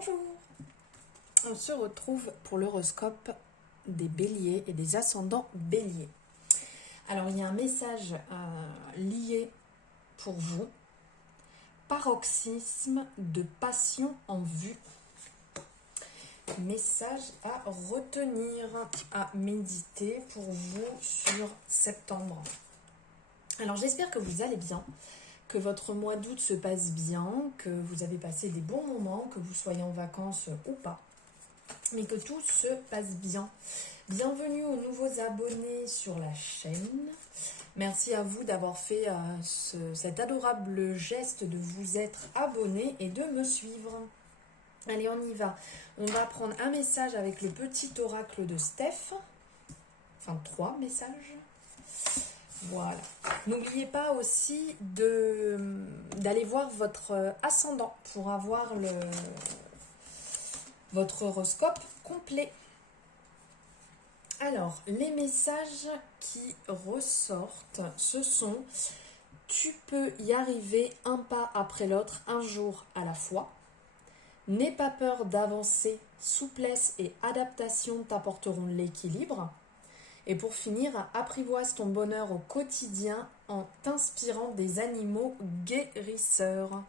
Bonjour. On se retrouve pour l'horoscope des béliers et des ascendants béliers. Alors il y a un message lié pour vous. Paroxysme de passion en vue. Message à retenir, à méditer pour vous sur septembre. Alors j'espère que vous allez bien, que votre mois d'août se passe bien, que vous avez passé des bons moments, que vous soyez en vacances ou pas, mais que tout se passe bien. Bienvenue aux nouveaux abonnés sur la chaîne. Merci à vous d'avoir fait cet adorable geste de vous être abonné et de me suivre. Allez, on y va. On va prendre un message avec le petit oracle de Steph. Enfin, 3 messages. Voilà. N'oubliez pas aussi d'aller voir votre ascendant pour avoir votre horoscope complet. Alors, les messages qui ressortent, ce sont « Tu peux y arriver un pas après l'autre, un jour à la fois. N'aie pas peur d'avancer, souplesse et adaptation t'apporteront l'équilibre. » Et pour finir, apprivoise ton bonheur au quotidien en t'inspirant des animaux guérisseurs.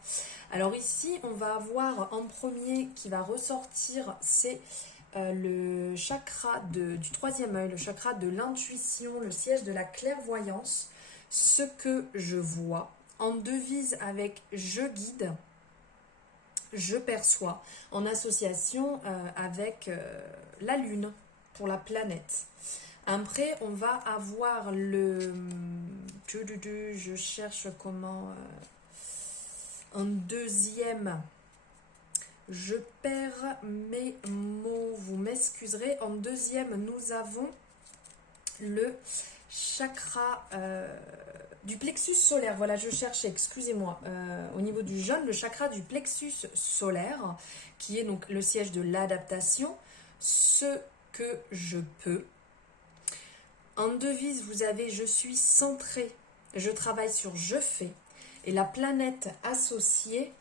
Alors ici, on va avoir en premier qui va ressortir, c'est le chakra du troisième œil, le chakra de l'intuition, le siège de la clairvoyance, ce que je vois, en devise avec je guide, je perçois, en association avec la lune pour la planète. Après, on va avoir je cherche comment... en deuxième, je perds mes mots, vous m'excuserez. En deuxième, nous avons le chakra du plexus solaire. Voilà, je cherchais, excusez-moi. Au niveau du jaune, le chakra du plexus solaire, qui est donc le siège de l'adaptation, ce que je peux. En devise, vous avez « Je suis centré », je travaille sur « Je fais ». Et la planète associée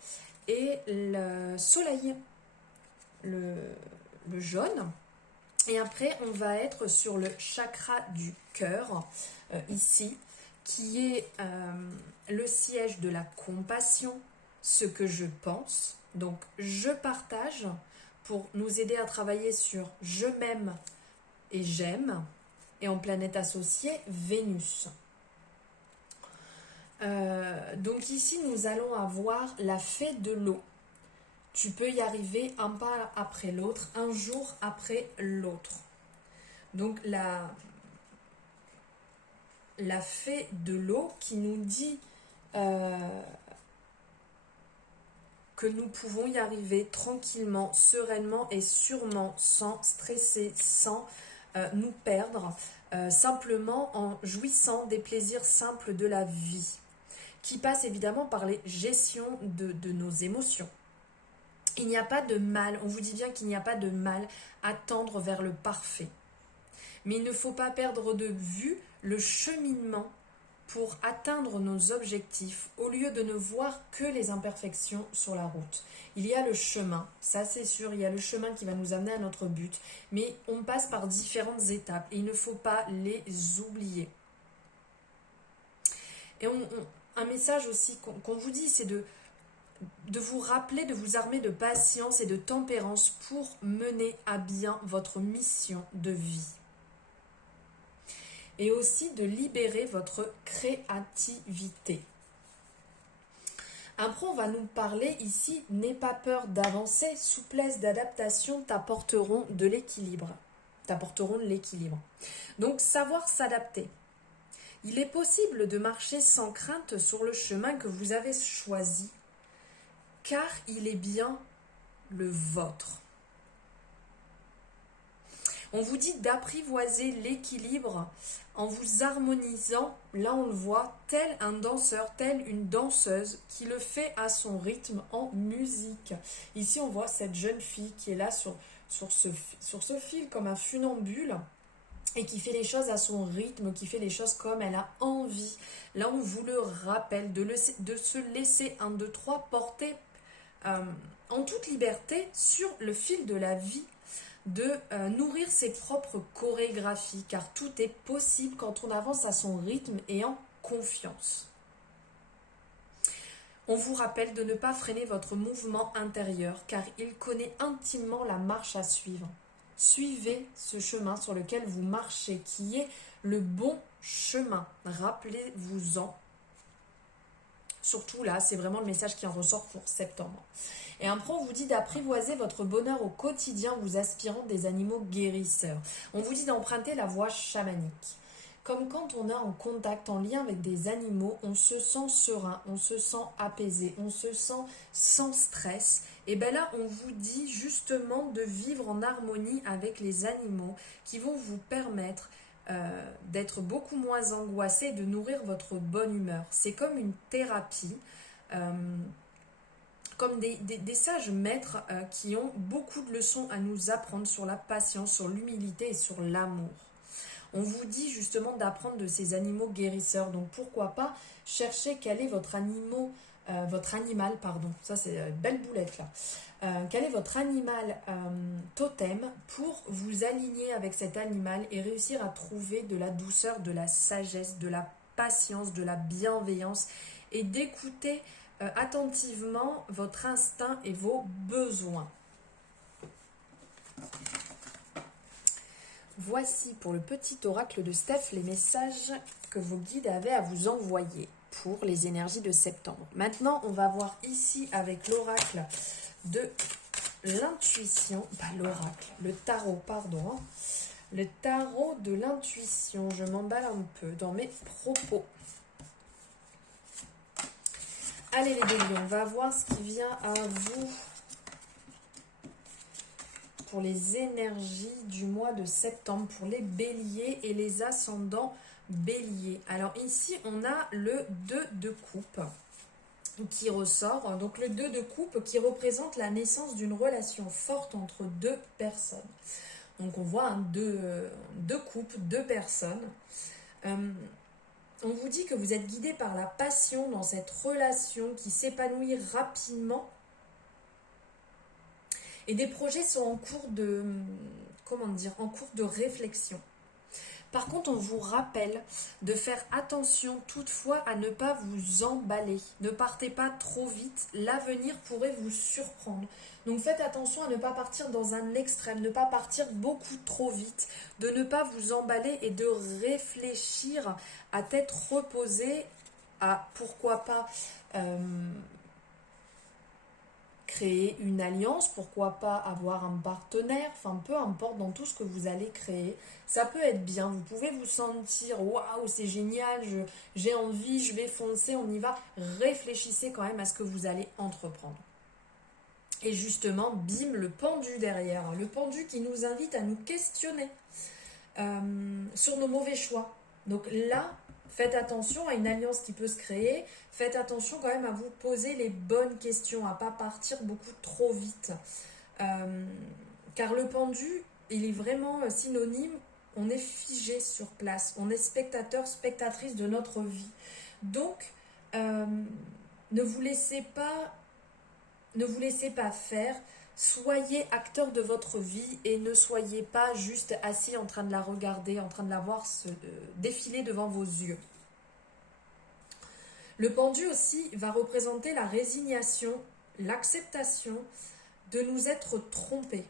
est le soleil, le jaune. Et après, on va être sur le chakra du cœur, ici, qui est le siège de la compassion, ce que je pense. Donc, je partage pour nous aider à travailler sur « Je m'aime » et « J'aime ». Et en planète associée, Vénus. Donc ici, nous allons avoir la fée de l'eau. Tu peux y arriver un pas après l'autre, un jour après l'autre. Donc la fée de l'eau qui nous dit que nous pouvons y arriver tranquillement, sereinement et sûrement, sans stresser, sans nous perdre, simplement en jouissant des plaisirs simples de la vie, qui passe évidemment par les gestions de nos émotions. Il n'y a pas de mal, on vous dit bien qu'il n'y a pas de mal à tendre vers le parfait. Mais il ne faut pas perdre de vue le cheminement pour atteindre nos objectifs, au lieu de ne voir que les imperfections sur la route. Il y a le chemin, ça c'est sûr, il y a le chemin qui va nous amener à notre but, mais on passe par différentes étapes et il ne faut pas les oublier. Et un message aussi qu'on vous dit, c'est de vous rappeler, de vous armer de patience et de tempérance pour mener à bien votre mission de vie. Et aussi de libérer votre créativité. Après, on va nous parler ici, n'aie pas peur d'avancer, souplesse d'adaptation t'apporteront de l'équilibre. Donc, savoir s'adapter. Il est possible de marcher sans crainte sur le chemin que vous avez choisi, car il est bien le vôtre. On vous dit d'apprivoiser l'équilibre en vous harmonisant, là on le voit, tel un danseur, telle une danseuse qui le fait à son rythme en musique. Ici on voit cette jeune fille qui est là sur ce fil comme un funambule et qui fait les choses à son rythme, qui fait les choses comme elle a envie. Là on vous le rappelle de se laisser 1, 2, 3 porter en toute liberté sur le fil de la vie de nourrir ses propres chorégraphies, car tout est possible quand on avance à son rythme et en confiance. On vous rappelle de ne pas freiner votre mouvement intérieur, car il connaît intimement la marche à suivre. Suivez ce chemin sur lequel vous marchez, qui est le bon chemin. Rappelez-vous-en. Surtout là, c'est vraiment le message qui en ressort pour septembre. Et après, on vous dit d'apprivoiser votre bonheur au quotidien, vous aspirant des animaux guérisseurs. On vous dit d'emprunter la voie chamanique. Comme quand on est en contact, en lien avec des animaux, on se sent serein, on se sent apaisé, on se sent sans stress. Et bien là, on vous dit justement de vivre en harmonie avec les animaux qui vont vous permettre d'être beaucoup moins angoissé et de nourrir votre bonne humeur. C'est comme une thérapie, comme des sages maîtres qui ont beaucoup de leçons à nous apprendre sur la patience, sur l'humilité et sur l'amour. On vous dit justement d'apprendre de ces animaux guérisseurs. Donc pourquoi pas chercher quel est votre animal, ça c'est une belle boulette là. Quel est votre animal totem pour vous aligner avec cet animal et réussir à trouver de la douceur, de la sagesse, de la patience, de la bienveillance et d'écouter attentivement votre instinct et vos besoins. Voici pour le petit oracle de Steph les messages que vos guides avaient à vous envoyer pour les énergies de septembre. Maintenant, on va voir ici avec l'oracle de l'intuition, le tarot, pardon. Le tarot de l'intuition, je m'emballe un peu dans mes propos. Allez les béliers, on va voir ce qui vient à vous pour les énergies du mois de septembre, pour les béliers et les ascendants béliers. Alors ici, on a le 2 de coupe qui ressort. Donc le 2 de coupe qui représente la naissance d'une relation forte entre deux personnes. Donc on voit deux couples, deux personnes. On vous dit que vous êtes guidé par la passion dans cette relation qui s'épanouit rapidement. Et des projets sont en cours de réflexion. Par contre, on vous rappelle de faire attention toutefois à ne pas vous emballer. Ne partez pas trop vite, l'avenir pourrait vous surprendre. Donc faites attention à ne pas partir dans un extrême, ne pas partir beaucoup trop vite, de ne pas vous emballer et de réfléchir à tête reposée à pourquoi pas créer une alliance, pourquoi pas avoir un partenaire, enfin peu importe dans tout ce que vous allez créer, ça peut être bien, vous pouvez vous sentir waouh c'est génial, j'ai envie, je vais foncer, on y va, réfléchissez quand même à ce que vous allez entreprendre. Et justement, bim, le pendu derrière, le pendu qui nous invite à nous questionner sur nos mauvais choix. Donc là, faites attention à une alliance qui peut se créer. Faites attention quand même à vous poser les bonnes questions, à ne pas partir beaucoup trop vite. Car le pendu, il est vraiment synonyme, on est figé sur place. On est spectateur, spectatrice de notre vie. Donc, ne vous laissez pas faire. Soyez acteur de votre vie et ne soyez pas juste assis en train de la regarder, en train de la voir se défiler devant vos yeux. Le pendu aussi va représenter la résignation, l'acceptation de nous être trompés.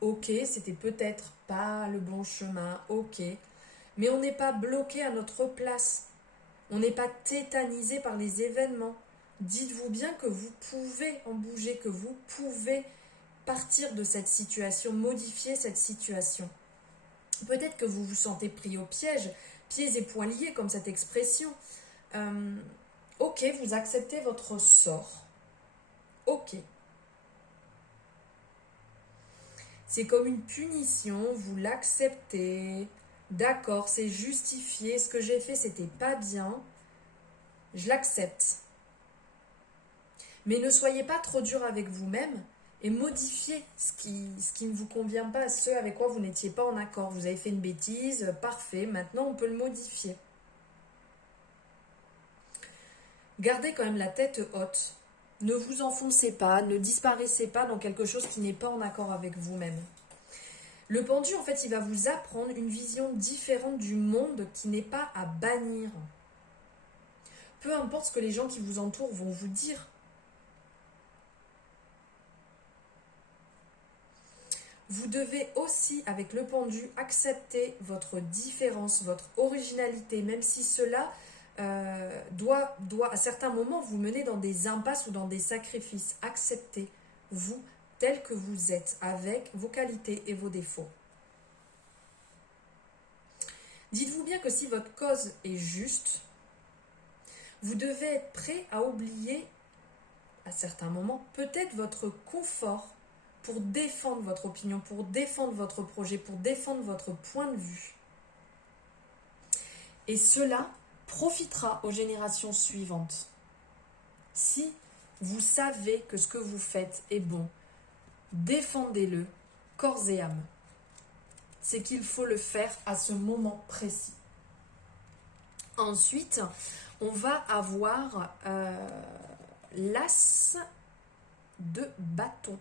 Ok, c'était peut-être pas le bon chemin, ok, mais on n'est pas bloqué à notre place. On n'est pas tétanisé par les événements. Dites-vous bien que vous pouvez en bouger, que vous pouvez partir de cette situation, modifier cette situation. Peut-être que vous vous sentez pris au piège, pieds et poings liés comme cette expression. Ok, vous acceptez votre sort. Ok. C'est comme une punition, vous l'acceptez. D'accord, c'est justifié, ce que j'ai fait c'était pas bien. Je l'accepte. Mais ne soyez pas trop dur avec vous-même et modifiez ce qui ne vous convient pas, ce avec quoi vous n'étiez pas en accord. Vous avez fait une bêtise, parfait, maintenant on peut le modifier. Gardez quand même la tête haute. Ne vous enfoncez pas, ne disparaissez pas dans quelque chose qui n'est pas en accord avec vous-même. Le pendu, en fait, il va vous apprendre une vision différente du monde qui n'est pas à bannir. Peu importe ce que les gens qui vous entourent vont vous dire. Vous devez aussi, avec le pendu, accepter votre différence, votre originalité, même si cela doit à certains moments vous mener dans des impasses ou dans des sacrifices. Acceptez-vous tel que vous êtes, avec vos qualités et vos défauts. Dites-vous bien que si votre cause est juste, vous devez être prêt à oublier, à certains moments, peut-être votre confort pour défendre votre opinion, pour défendre votre projet, pour défendre votre point de vue. Et cela profitera aux générations suivantes. Si vous savez que ce que vous faites est bon, défendez-le corps et âme. C'est qu'il faut le faire à ce moment précis. Ensuite, on va avoir l'as de bâton.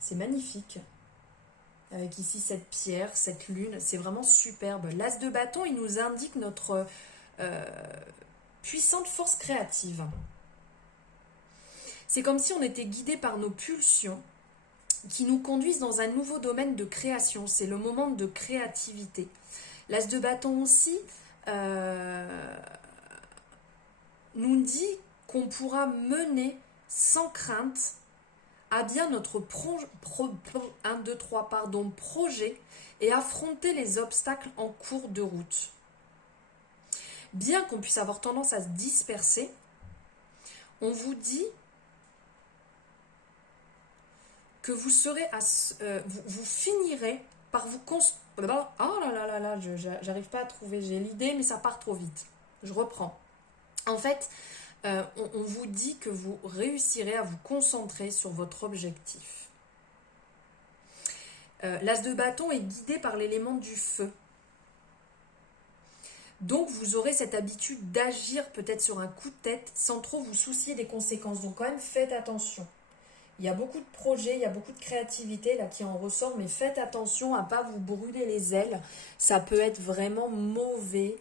C'est magnifique. Avec ici cette pierre, cette lune, c'est vraiment superbe. L'as de bâton, il nous indique notre puissante force créative. C'est comme si on était guidé par nos pulsions qui nous conduisent dans un nouveau domaine de création. C'est le moment de créativité. L'as de bâton aussi nous dit qu'on pourra mener sans crainte à bien notre projet et affronter les obstacles en cours de route. Bien qu'on puisse avoir tendance à se disperser, on vous dit que vous serez vous finirez par vous j'arrive pas à trouver, j'ai l'idée mais ça part trop vite. Je reprends. En fait, on vous dit que vous réussirez à vous concentrer sur votre objectif. L'as de bâton est guidé par l'élément du feu. Donc vous aurez cette habitude d'agir peut-être sur un coup de tête sans trop vous soucier des conséquences. Donc quand même faites attention. Il y a beaucoup de projets, il y a beaucoup de créativité là qui en ressort, mais faites attention à ne pas vous brûler les ailes. Ça peut être vraiment mauvais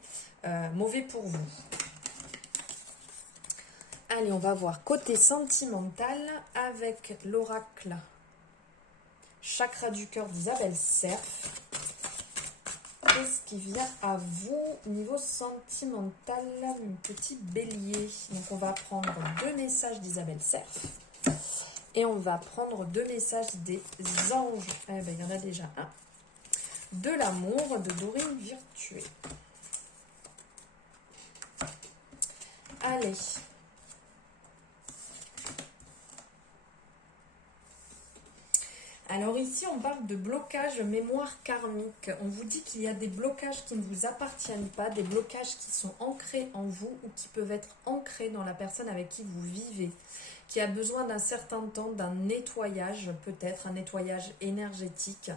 pour vous. Allez, on va voir côté sentimental avec l'oracle Chakra du cœur d'Isabelle Serf. Qu'est-ce qui vient à vous niveau sentimental, mon petit bélier? Donc on va prendre 2 messages d'Isabelle Serf. Et on va prendre 2 messages des anges. Eh bien, il y en a déjà un. De l'amour de Dorine Virtué. Allez. Alors ici, on parle de blocage mémoire karmique. On vous dit qu'il y a des blocages qui ne vous appartiennent pas, des blocages qui sont ancrés en vous ou qui peuvent être ancrés dans la personne avec qui vous vivez, qui a besoin d'un certain temps, d'un nettoyage, peut-être un nettoyage énergétique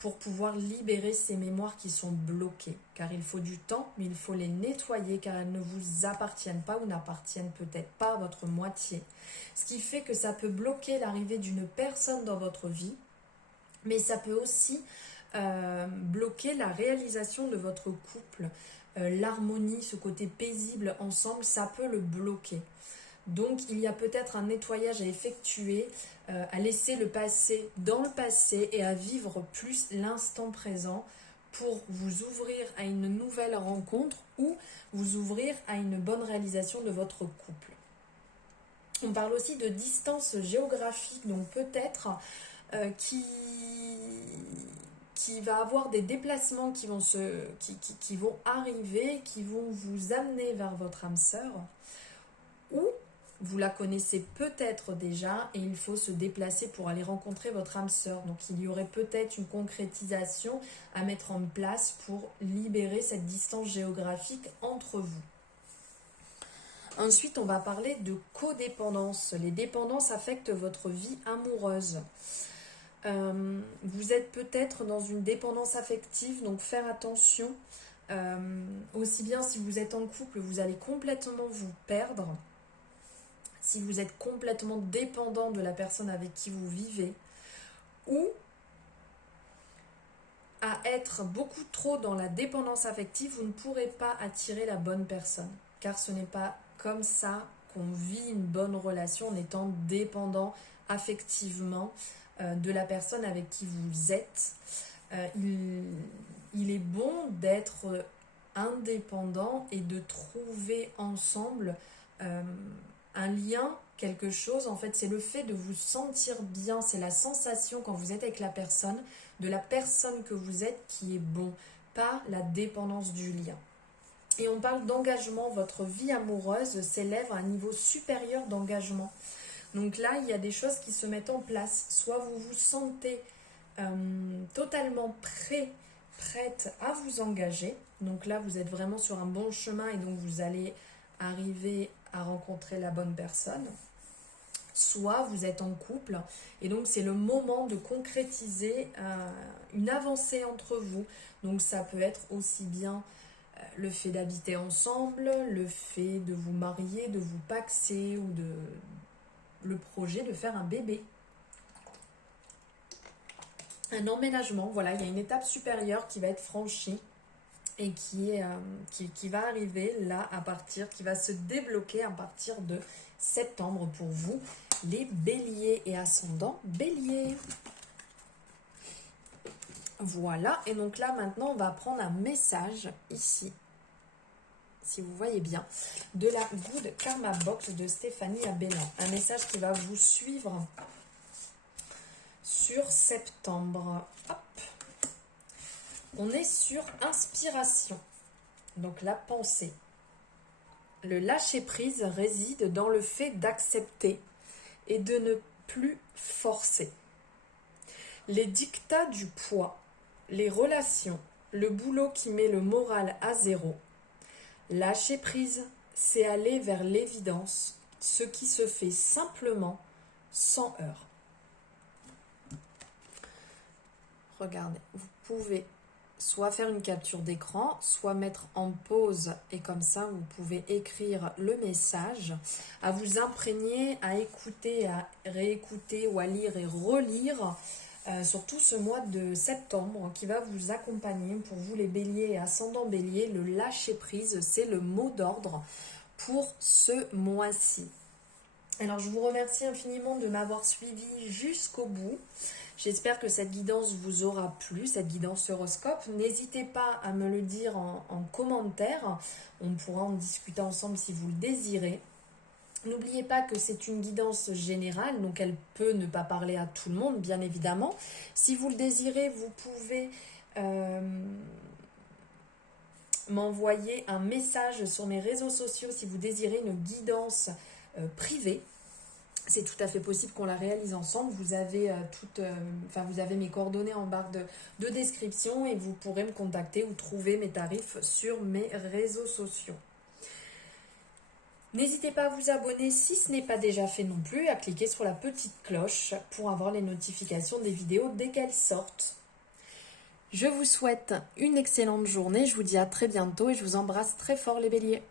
pour pouvoir libérer ces mémoires qui sont bloquées. Car il faut du temps, mais il faut les nettoyer car elles ne vous appartiennent pas ou n'appartiennent peut-être pas à votre moitié. Ce qui fait que ça peut bloquer l'arrivée d'une personne dans votre vie, mais ça peut aussi bloquer la réalisation de votre couple. L'harmonie, ce côté paisible ensemble, ça peut le bloquer. Donc il y a peut-être un nettoyage à effectuer, à laisser le passé dans le passé et à vivre plus l'instant présent pour vous ouvrir à une nouvelle rencontre ou vous ouvrir à une bonne réalisation de votre couple. On parle aussi de distance géographique, donc peut-être qui va avoir des déplacements qui vont arriver, qui vont vous amener vers votre âme sœur, ou vous la connaissez peut-être déjà et il faut se déplacer pour aller rencontrer votre âme sœur. Donc il y aurait peut-être une concrétisation à mettre en place pour libérer cette distance géographique entre vous. Ensuite, on va parler de codépendance. Les dépendances affectent votre vie amoureuse. Vous êtes peut-être dans une dépendance affective, donc faire attention. Aussi bien si vous êtes en couple, vous allez complètement vous perdre. si vous êtes complètement dépendant de la personne avec qui vous vivez, ou à être beaucoup trop dans la dépendance affective, vous ne pourrez pas attirer la bonne personne. Car ce n'est pas comme ça qu'on vit une bonne relation en étant dépendant affectivement de la personne avec qui vous êtes. Il est bon d'être indépendant et de trouver ensemble un lien, quelque chose. En fait, c'est le fait de vous sentir bien, c'est la sensation quand vous êtes avec la personne, de la personne que vous êtes qui est bon, pas la dépendance du lien. Et on parle d'engagement, votre vie amoureuse s'élève à un niveau supérieur d'engagement. Donc là, il y a des choses qui se mettent en place. Soit vous vous sentez totalement prête à vous engager. Donc là, vous êtes vraiment sur un bon chemin et donc vous allez arriver à rencontrer la bonne personne. Soit vous êtes en couple et donc c'est le moment de concrétiser une avancée entre vous. Donc ça peut être aussi bien le fait d'habiter ensemble, le fait de vous marier, de vous paxer ou le projet de faire un bébé. Un emménagement, voilà, il y a une étape supérieure qui va être franchie et qui va arriver là qui va se débloquer à partir de septembre pour vous, les béliers et ascendants béliers. Voilà, et donc là maintenant on va prendre un message ici, si vous voyez bien, de la Good Karma Box de Stéphanie Abellan. Un message qui va vous suivre sur septembre. Hop. On est sur inspiration, donc la pensée. Le lâcher-prise réside dans le fait d'accepter et de ne plus forcer. Les dictats du poids, les relations, le boulot qui met le moral à zéro. Lâcher prise, c'est aller vers l'évidence, ce qui se fait simplement, sans heurts. Regardez, vous pouvez soit faire une capture d'écran, soit mettre en pause et comme ça vous pouvez écrire le message, à vous imprégner, à écouter, à réécouter ou à lire et relire surtout ce mois de septembre qui va vous accompagner pour vous les béliers et ascendants béliers. Le lâcher prise, c'est le mot d'ordre pour ce mois-ci. Alors je vous remercie infiniment de m'avoir suivi jusqu'au bout. J'espère que cette guidance vous aura plu, cette guidance horoscope. N'hésitez pas à me le dire en commentaire. On pourra en discuter ensemble si vous le désirez. N'oubliez pas que c'est une guidance générale, donc elle peut ne pas parler à tout le monde, bien évidemment. Si vous le désirez, vous pouvez m'envoyer un message sur mes réseaux sociaux si vous désirez une guidance privée. C'est tout à fait possible qu'on la réalise ensemble. Vous avez vous avez mes coordonnées en barre de description et vous pourrez me contacter ou trouver mes tarifs sur mes réseaux sociaux. N'hésitez pas à vous abonner si ce n'est pas déjà fait non plus, à cliquer sur la petite cloche pour avoir les notifications des vidéos dès qu'elles sortent. Je vous souhaite une excellente journée, je vous dis à très bientôt et je vous embrasse très fort les béliers.